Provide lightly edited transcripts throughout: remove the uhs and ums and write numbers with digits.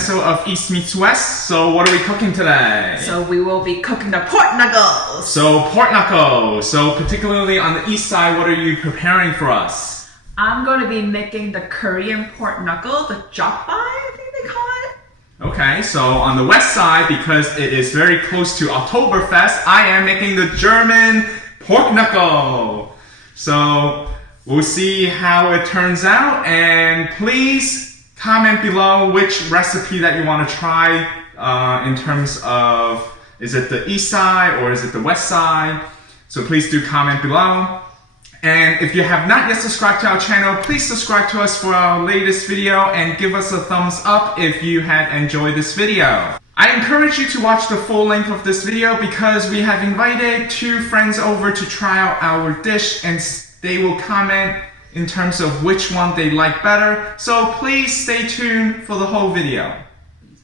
episode of East Meets West. So what are we cooking today? So we will be cooking the pork knuckles. So pork knuckle. So particularly on the east side, what are you preparing for us? I'm going to be making the Korean pork knuckle, the jokbal, I think they call it. Okay, so on the west side, because it is very close to Oktoberfest, I am making the German pork knuckle. So we'll see how it turns out, and please comment below which recipe that you want to try in terms of, is it the east side or is it the west side? So please do comment below. And if you have not yet subscribed to our channel, please subscribe to us for our latest video and give us a thumbs up if you had enjoyed this video. I encourage you to watch the full length of this video because we have invited 2 friends over to try out our dish, and they will comment in terms of which one they like better. So please stay tuned for the whole video.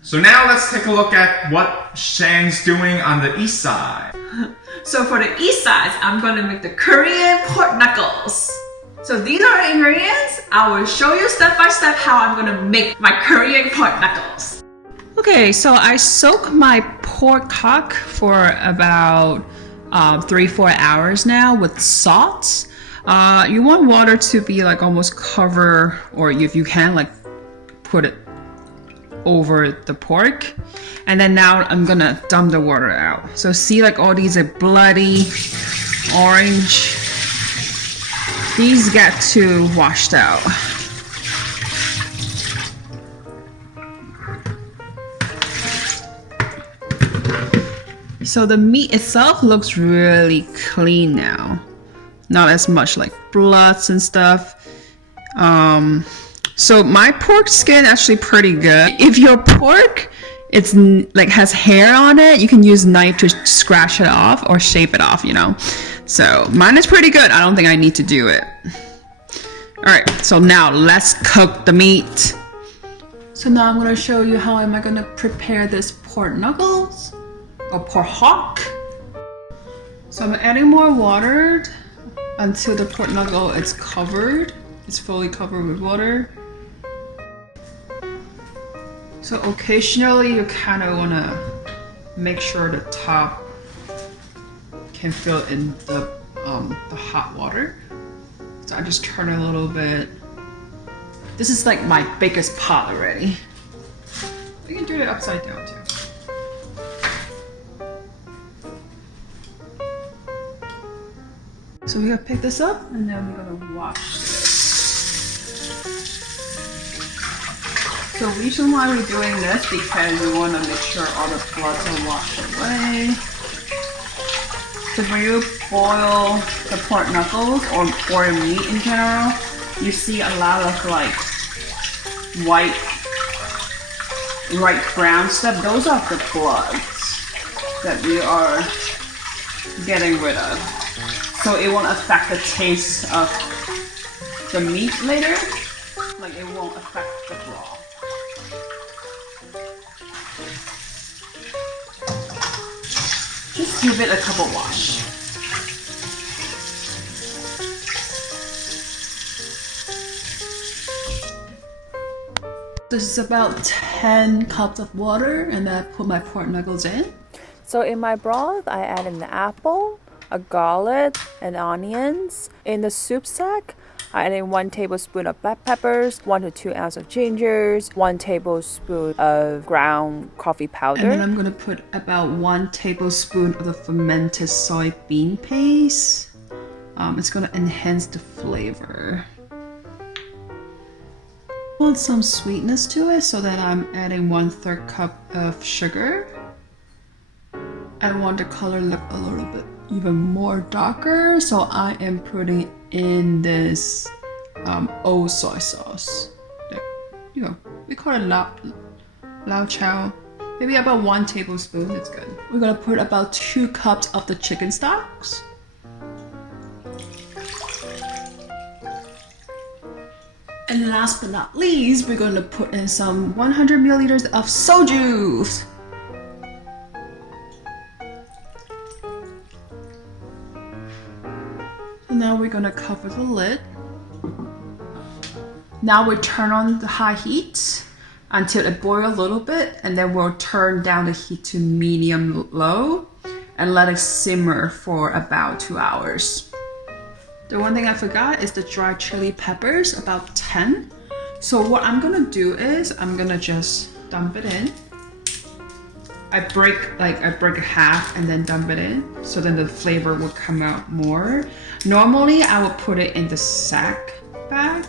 So now let's take a look at what Shan's doing on the east side. So for the east side, I'm going to make the Korean pork knuckles. So these are the ingredients. I will show you step by step how I'm going to make my Korean pork knuckles. Okay, so I soak my pork hock for about 3-4 hours now with salt. You want water to be like almost cover, or if you can, like put it over the pork. And then now I'm gonna dump the water out. So see, like all these are bloody orange. These get to washed out. So the meat itself looks really clean now. Not as much like bloods and stuff. So my pork skin actually pretty good. If your pork it's like has hair on it, you can use knife to scratch it off or shape it off, you know. So mine is pretty good. I don't think I need to do it. All right, so now let's cook the meat. So now I'm gonna show you how am I gonna prepare this pork knuckles or pork hock. So I'm adding more water until the pork knuckle is covered. It's fully covered with water. So occasionally you kind of want to make sure the top can fill in the hot water. So I just turn it a little bit. This is like my biggest pot already. We can do it upside down too. So we're gonna pick this up and then we're gonna wash this. So the reason why we're doing this because we want to make sure all the bloods are washed away. So when you boil the pork knuckles or boil meat in general, you see a lot of like white brown stuff. Those are the bloods that we are getting rid of. So it won't affect the taste of the meat later. Like it won't affect the broth. Just give it a couple wash. This is about 10 cups of water, and I put my pork knuckles in. So in my broth, I add an apple, a garlic, and onions. In the soup stack, I add in 1 tablespoon of black peppers, 1 to 2 ounces of gingers, 1 tablespoon of ground coffee powder. And then I'm gonna put about 1 tablespoon of the fermented soybean paste. It's gonna enhance the flavor. I want some sweetness to it, so that I'm adding 1/3 cup of sugar. I want the color look a little bit even more darker, so I am putting in this old soy sauce. You know, we call it lao chow. Maybe about 1 tablespoon. It's good. We're gonna put about 2 cups of the chicken stocks. And last but not least, we're gonna put in some 100 milliliters of soju. And now we're gonna cover the lid. Now we turn on the high heat until it boils a little bit, and then we'll turn down the heat to medium low and let it simmer for about 2 hours. The one thing I forgot is the dry chili peppers, about 10. So what I'm gonna do is I'm gonna just dump it in. I break it half and then dump it in, so then the flavor will come out more. Normally I would put it in the sack bag,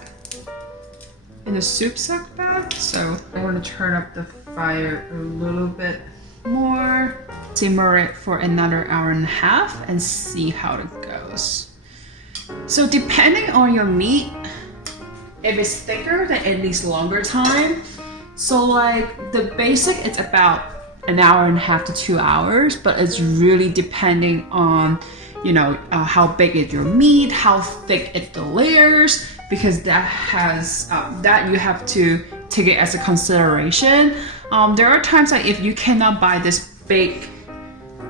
in the soup sack bag. So I want to turn up the fire a little bit more, simmer it for another 1.5 hours and see how it goes. So depending on your meat, if it's thicker, then it needs longer time. So like the basic, it's about 1.5 hours to 2 hours, but it's really depending on, you know, how big is your meat, how thick is the layers, because that has that you have to take it as a consideration. There are times that if you cannot buy this big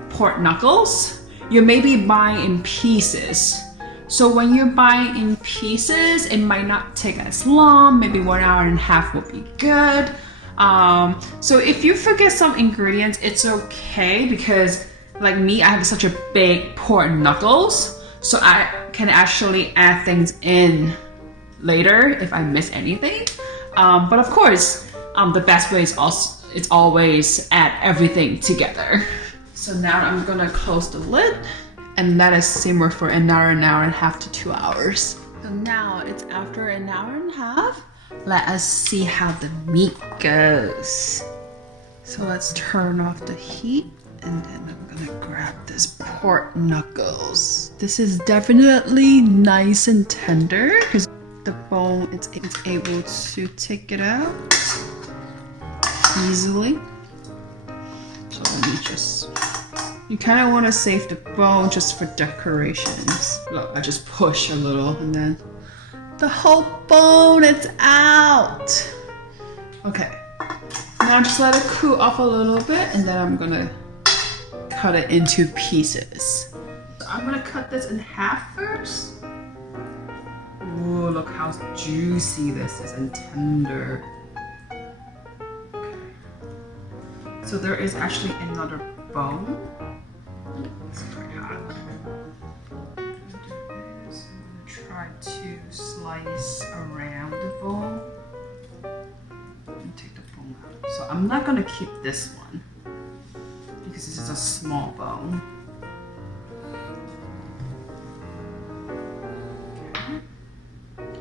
pork knuckles, you may be buying in pieces. So when you're buying in pieces, it might not take as long. Maybe 1.5 hours would be good. So if you forget some ingredients, it's okay, because like me, I have such a big pork knuckles, so I can actually add things in later if I miss anything. But of course, the best way is always add everything together. So now I'm gonna close the lid and let it simmer for another 1.5 hours to 2 hours. So now it's after 1.5 hours. Let us see how the meat goes. So let's turn off the heat, and then I'm gonna grab this pork knuckles. This is definitely nice and tender because the bone, it's able to take it out easily. So let me just, you kind of want to save the bone just for decorations. Look, I just push a little and then the whole bone is out. Okay, now just let it cool off a little bit, and then I'm gonna cut it into pieces. So I'm gonna cut this in half first. Ooh, look how juicy this is and tender. Okay. So there is actually another bone. It's very hot. Try to slice around the bone and take the bone out. So I'm not gonna keep this one because this is a small bone. Okay.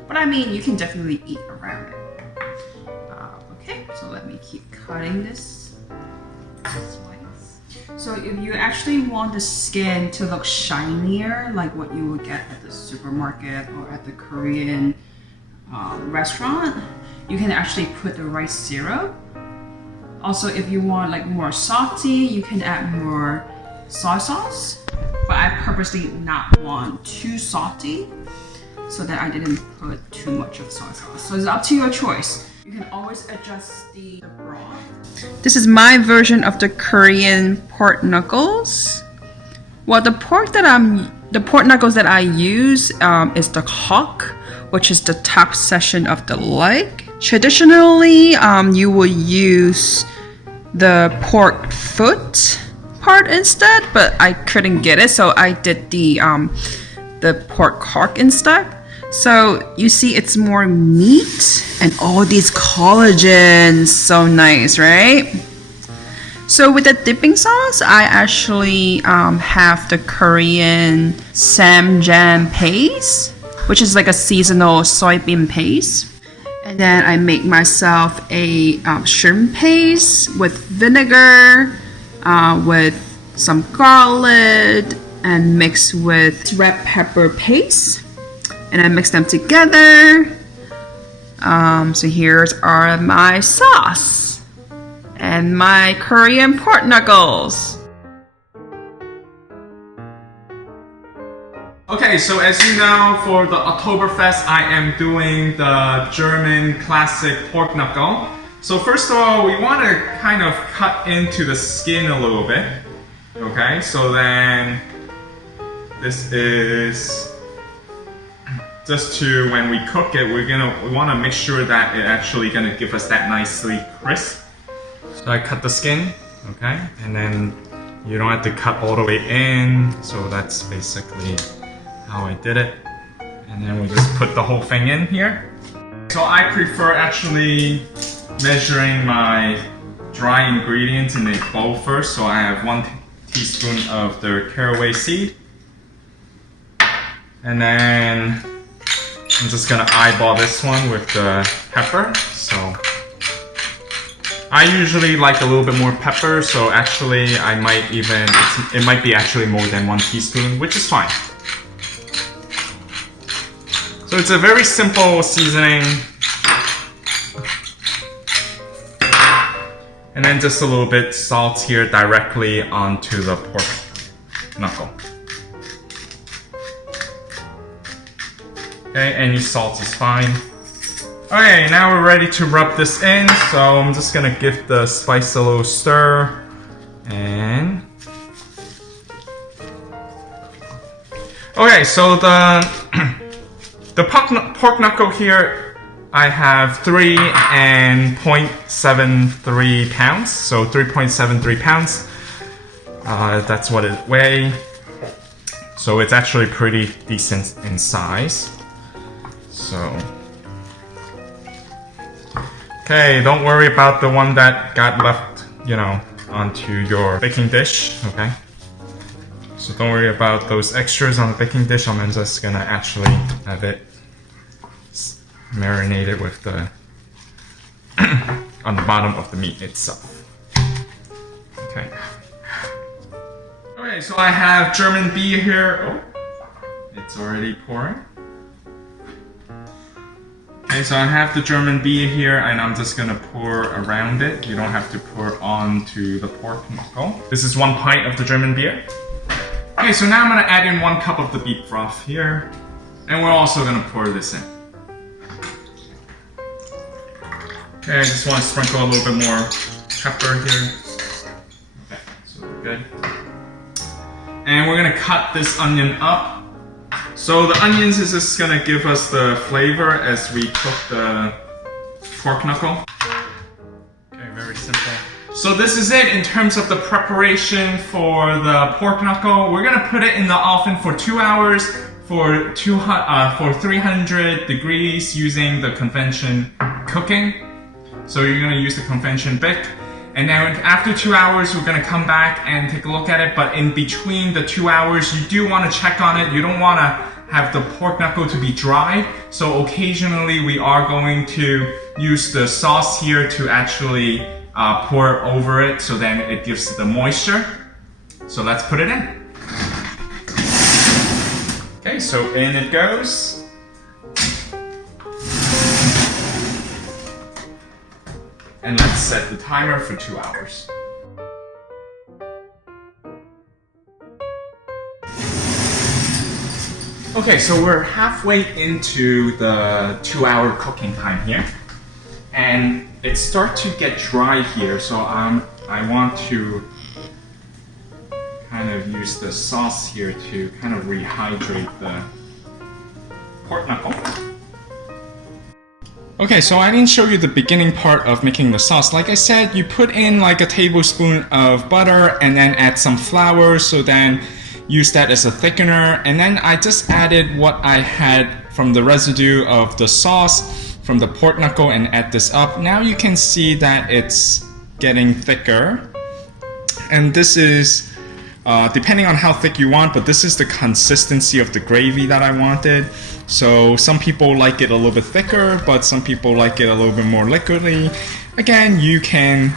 But I mean, you can definitely eat around it. Okay, so let me keep cutting this slice. So if you actually want the skin to look shinier, like what you would get at the supermarket or at the Korean restaurant, you can actually put the rice syrup. Also, if you want like more salty, you can add more soy sauce. But I purposely not want too salty, so that I didn't put too much of soy sauce. So it's up to your choice. You can always adjust the broth. This is my version of the Korean pork knuckles. Well, the pork knuckles that I use is the hock, which is the top section of the leg. Traditionally, you will use the pork foot part instead, but I couldn't get it, so I did the pork hock instead. So you see it's more meat and all these collagens. So nice, right? So with the dipping sauce, I actually have the Korean samjang paste, which is like a seasonal soybean paste. And then I make myself a shrimp paste with vinegar, with some garlic, and mixed with red pepper paste. And I mix them together. So here's are my sauce and my Korean pork knuckles. Okay, so as you know, for the Oktoberfest, I am doing the German classic pork knuckle. So first of all, we want to kind of cut into the skin a little bit. Okay, so then this is just to, when we cook it, we want to make sure that it actually gonna give us that nicely crisp. So I cut the skin, okay, and then you don't have to cut all the way in. So that's basically how I did it. And then we just put the whole thing in here. So I prefer actually measuring my dry ingredients in a bowl first. So I have 1 teaspoon of the caraway seed. And then I'm just gonna eyeball this one with the pepper. So I usually like a little bit more pepper, so actually I might even, it might be actually more than 1 teaspoon, which is fine. So it's a very simple seasoning. And then just a little bit salt here directly onto the pork knuckle. Okay, any salt is fine. Okay, now we're ready to rub this in, so I'm just gonna give the spice a little stir. And okay, so the pork knuckle here, I have 3.73 pounds, so 3.73 pounds. That's what it weighs. So it's actually pretty decent in size. So, okay, don't worry about the one that got left, onto your baking dish, okay? So don't worry about those extras on the baking dish. I'm just gonna actually have it marinated with the on the bottom of the meat itself. Okay. Okay, so I have German beer here. Oh, it's already pouring. Okay, so I have the German beer here, and I'm just gonna pour around it. You don't have to pour onto the pork knuckle. This is 1 pint of the German beer. Okay, so now I'm gonna add in 1 cup of the beef broth here, and we're also gonna pour this in. Okay, I just want to sprinkle a little bit more pepper here. Okay, so we're good. And we're gonna cut this onion up. So the onions is just gonna give us the flavor as we cook the pork knuckle. Okay, very simple. So this is it in terms of the preparation for the pork knuckle. We're gonna put it in the oven for 2 hours for 300 degrees using the convention cooking. So you're gonna use the convention Bic. And then after 2 hours, we're gonna come back and take a look at it. But in between the 2 hours, you do wanna check on it. You don't wanna have the pork knuckle to be dry. So occasionally we are going to use the sauce here to actually pour over it so then it gives the moisture. So let's put it in. Okay, so in it goes. And let's set the timer for 2 hours. Okay, so we're halfway into the 2-hour cooking time here. And it starts to get dry here, so I want to kind of use the sauce here to kind of rehydrate the pork knuckle. Okay, so I didn't show you the beginning part of making the sauce. Like I said, you put in like a tablespoon of butter and then add some flour, so then use that as a thickener. And then I just added what I had from the residue of the sauce from the pork knuckle and add this up. Now you can see that it's getting thicker. And this is, depending on how thick you want, but this is the consistency of the gravy that I wanted. So some people like it a little bit thicker, but some people like it a little bit more liquidy. Again, you can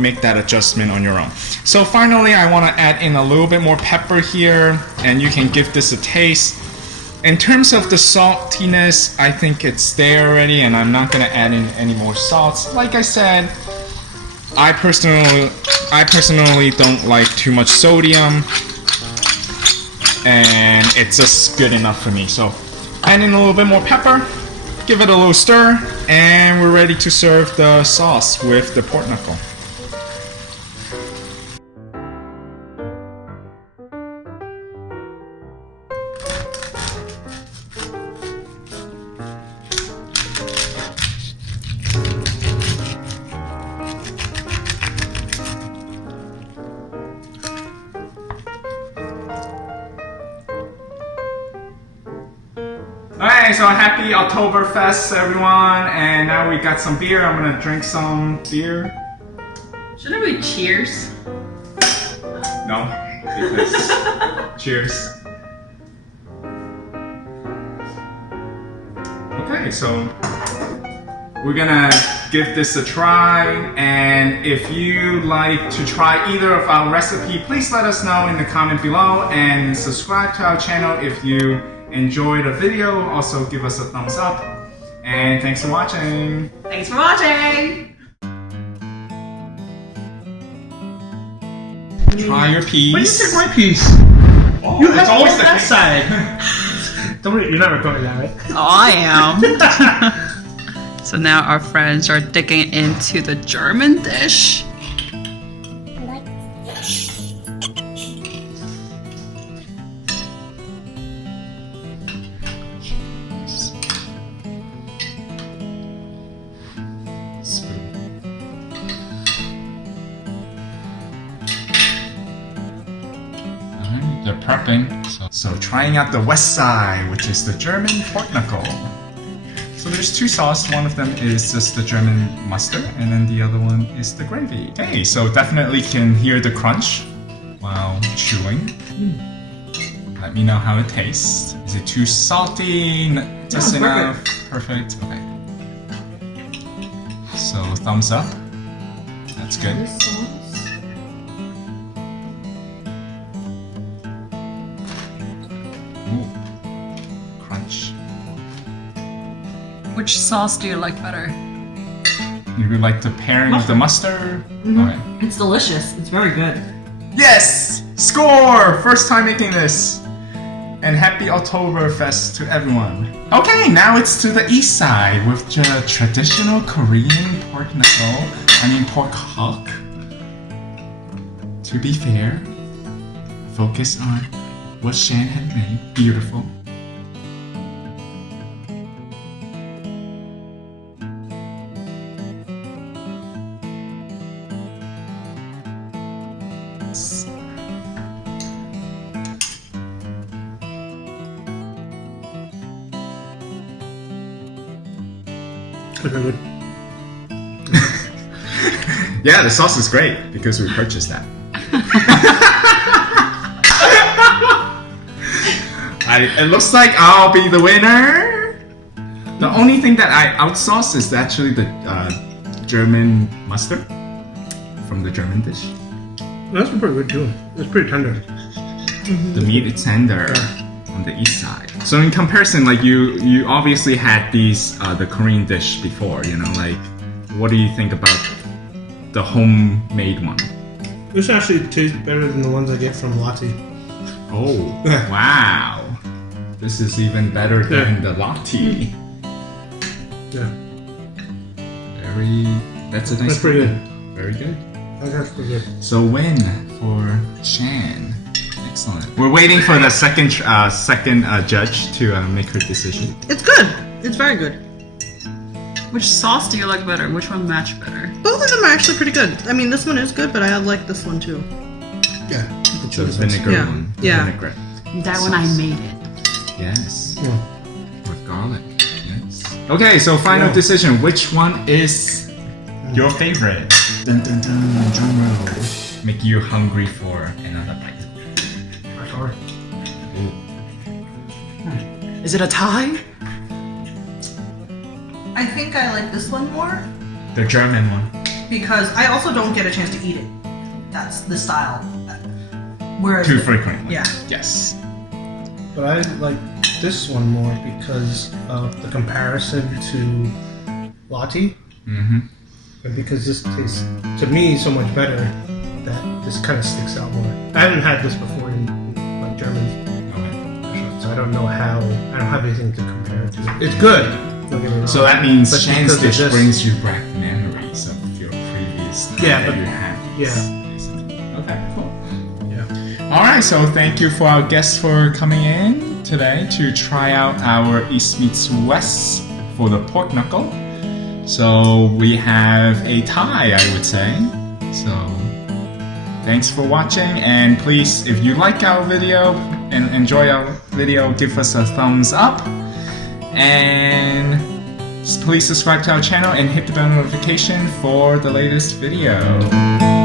make that adjustment on your own. So finally, I want to add in a little bit more pepper here, and you can give this a taste. In terms of the saltiness, I think it's there already, and I'm not going to add in any more salt. Like I said, I personally don't like too much sodium, and it's just good enough for me. So add in a little bit more pepper, give it a little stir, and we're ready to serve the sauce with the pork knuckle. Okay, so happy Oktoberfest, everyone. And now we got some beer. I'm gonna drink some beer. Shouldn't we cheers? No, because cheers. Okay, so we're gonna give this a try, and if you like to try either of our recipe, please let us know in the comment below, and subscribe to our channel if you enjoyed the video. Also give us a thumbs up, and thanks for watching. Thanks for watching! Try your piece. Why did you take my piece? Oh, You it's have always always the that case. side. Don't worry, you're not recording that, right? Oh, I am. So now our friends are digging into the German dish. They're prepping. So trying out the west side, which is the German pork knuckle. So there's two sauces. One of them is just the German mustard, and then the other one is the gravy. Okay, so definitely can hear the crunch while chewing. Let me know how it tastes. Is it too salty? Just enough? Perfect. Okay. So thumbs up. That's good. Ooh. Crunch. Which sauce do you like better? You would like the pairing with the mustard? Okay. It's delicious. It's very good. Yes! Score! First time making this. And happy Oktoberfest to everyone. Okay, now it's to the east side with the traditional Korean pork knuckle. Pork hock. To be fair, focus on what Shan had made. Beautiful. Very good. Yeah, the sauce is great because we purchased that. It looks like I'll be the winner. The only thing that I outsourced is actually the German mustard from the German dish. That's pretty good too. It's pretty tender. The meat is tender on the east side. So in comparison, like you obviously had these the Korean dish before, you know, like what do you think about the homemade one? This actually tastes better than the ones I get from Lati. Oh, wow. This is even better than the latte. Yeah. That's a nice. That's pretty good. Very good. That's pretty good. So win for Shan. Excellent. We're waiting for the second judge to make her decision. It's good. It's very good. Which sauce do you like better? Which one match better? Both of them are actually pretty good. I mean, this one is good, but I like this one too. Yeah. So the vinegar Yeah. one. The Yeah. vinaigrette. That one I made it. Yes. Yeah. With garlic. Yes. Okay, so final decision. Which one is your favorite? Dun dun dun. Drum roll. Make you hungry for another bite. Sorry. Ooh. Is it a tie? I think I like this one more The German one. because I also don't get a chance to eat it. That's the style. Whereas Too frequently. Yeah. Yes. But I like this one more because of the comparison to Lati. Mm-hmm. And because this tastes, to me, so much better that this kind of sticks out more. I haven't had this before in like German restaurants, so I don't know how, I don't have anything to compare it to. It's good. Don't get me wrong. So that means But Shan's because of dish this- brings you back memories of your previous time Yeah, that but- you had. yeah. Basically. Okay, cool. Yeah. All right, so thank you for our guests for coming in today to try out our East meets West for the pork knuckle. So we have a tie, I would say. So thanks for watching, and please, if you like our video and enjoy our video, give us a thumbs up. And please subscribe to our channel and hit the bell notification for the latest video.